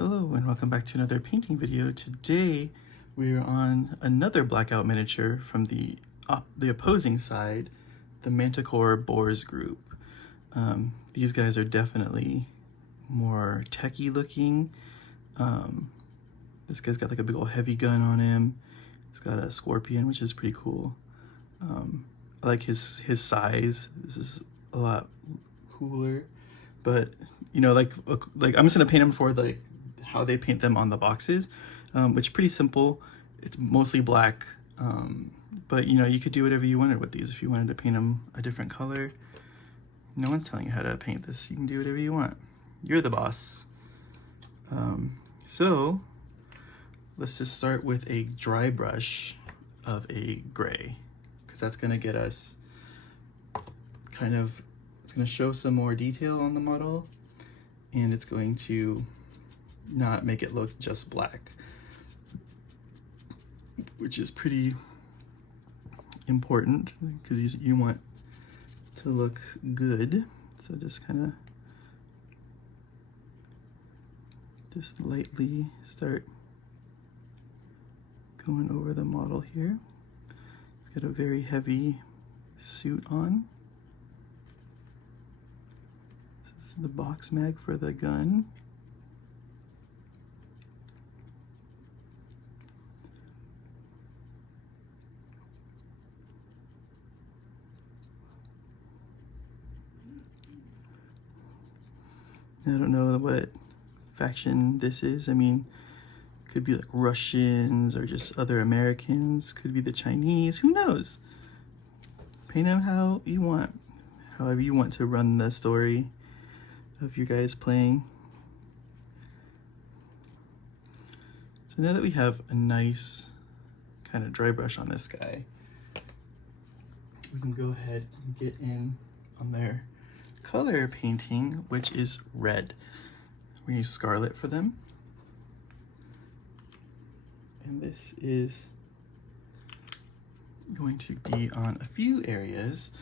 Hello and welcome back to another painting video. Today we're on another blackout miniature from the opposing side, the Manticor Borz Group. These guys are definitely more techy looking. This guy's got like a big old heavy gun on him. He's got a scorpion, which is pretty cool. I like his size. This is a lot cooler, but you know, like I'm just gonna paint him for like how they paint them on the boxes, which is pretty simple. It's mostly black, but you know, you could do whatever you wanted with these. If you wanted to paint them a different color, no one's telling you how to paint this. You can do whatever you want. You're the boss. So let's just start with a dry brush of a gray, because that's gonna get us kind of, it's gonna show some more detail on the model, and it's going to not make it look just black, which is pretty important because you want to look good. So just kind of just lightly start going over the model here. It's got a very heavy suit on. This is the box mag for the gun. I don't know what faction this is. I mean, could be like Russians or just other Americans. Could be the Chinese. Who knows? Paint them how you want. However you want to run the story of you guys playing. So now that we have a nice kind of dry brush on this guy, we can go ahead and get in on their color painting, which is red. We use scarlet for them. And this is going to be on a few areas.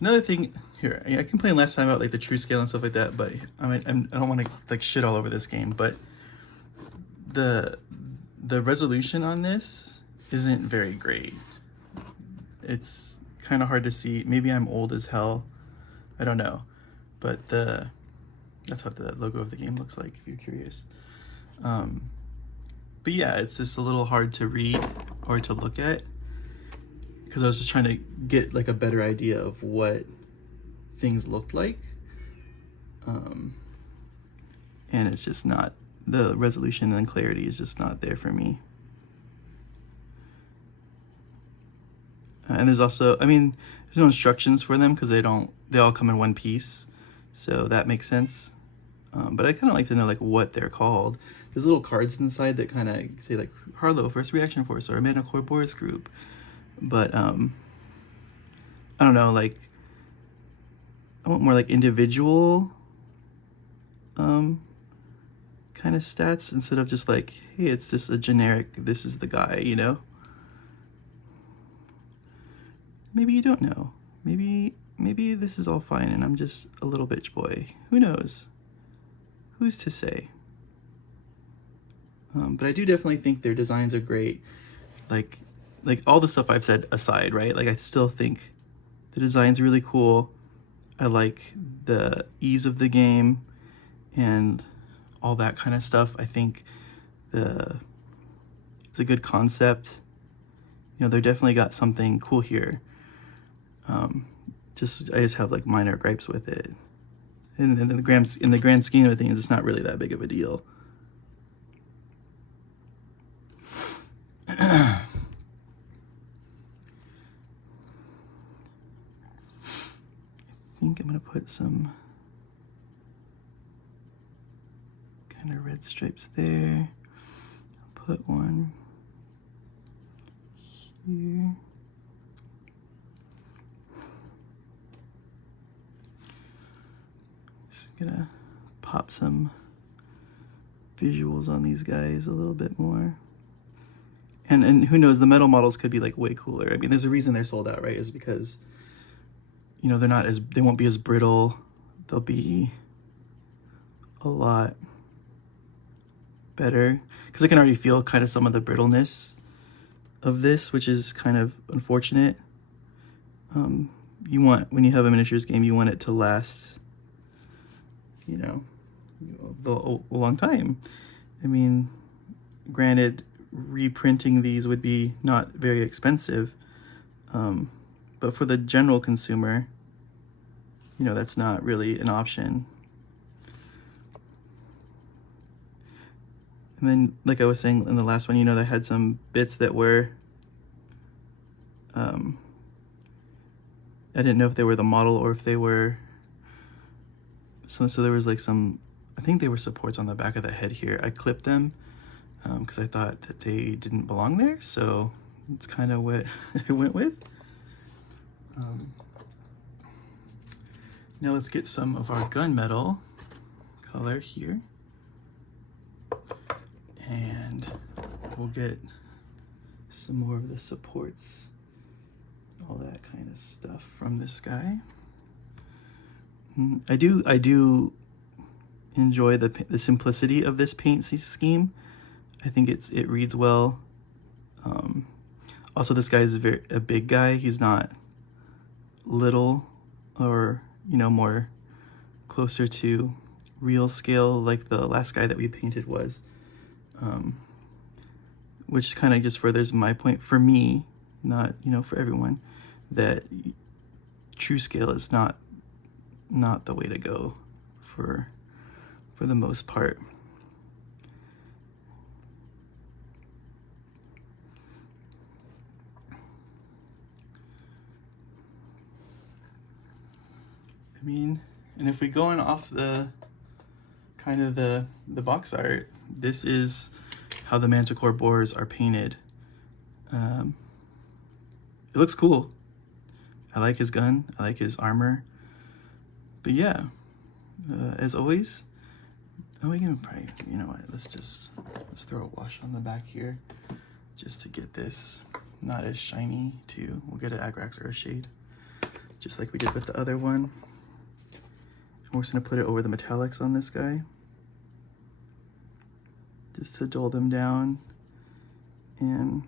Another thing here, I complained last time about like the true scale and stuff like that, but I don't want to like shit all over this game, but the resolution on this isn't very great. It's kind of hard to see. Maybe I'm old as hell. I don't know. But that's what the logo of the game looks like, if you're curious. But yeah, it's just a little hard to read or to look at, because I was just trying to get like a better idea of what things looked like. And it's just not, the resolution and clarity is just not there for me. And there's also, I mean, there's no instructions for them because they all come in one piece. So that makes sense. But I kind of like to know like what they're called. There's little cards inside that kind of say like Harlow, First Reaction Force, or Manticor Borz Group. But I don't know, like I want more like individual kind of stats instead of just like, hey, it's just a generic, this is the guy, you know? Maybe you don't know. Maybe this is all fine and I'm just a little bitch boy. Who knows? Who's to say? But I do definitely think their designs are great. Like all the stuff I've said aside, right? Like I still think the design's really cool. I like the ease of the game and all that kind of stuff. I think it's a good concept. You know, they're definitely got something cool here. I just have like minor gripes with it. And in the grand scheme of things, it's not really that big of a deal. I think I'm gonna put some kind of red stripes there. I'll put one here. Just gonna pop some visuals on these guys a little bit more. And who knows, the metal models could be like way cooler. I mean, there's a reason they're sold out, right? Is because, you know, they won't be as brittle. They'll be a lot better, because I can already feel kind of some of the brittleness of this, which is kind of unfortunate. You want, when you have a miniatures game, you want it to last, you know, a long time. I mean, granted, reprinting these would be not very expensive, but for the general consumer, you know, that's not really an option. And then, like I was saying in the last one, you know, they had some bits that were, I didn't know if they were the model or if they were, so there was like some, I think they were supports on the back of the head here. I clipped them because I thought that they didn't belong there, so it's kind of what I went with. Now let's get some of our gunmetal color here, and we'll get some more of the supports, all that kind of stuff from this guy. I do enjoy the simplicity of this paint scheme. I think it reads well. Also, this guy is a big guy. He's not little, or, you know, more closer to real scale like the last guy that we painted was, which kind of just furthers my point, for me, not, you know, for everyone, that true scale is not the way to go for the most part. I mean, and if we go in off the kind of the box art, this is how the Manticor Borz are painted. It looks cool. I like his gun, I like his armor. But yeah, as always, we can probably, you know what, let's throw a wash on the back here just to get this not as shiny too. We'll get an Agrax Earthshade, just like we did with the other one. And we're just gonna put it over the metallics on this guy, just to dull them down and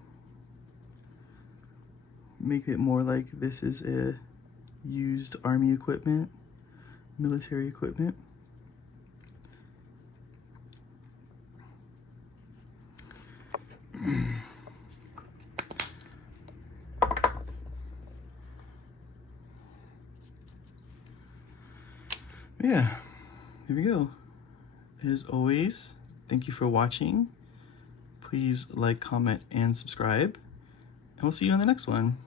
make it more like this is a used army equipment, military equipment. Yeah, here we go. As always, thank you for watching. Please like, comment, and subscribe, and we'll see you in the next one.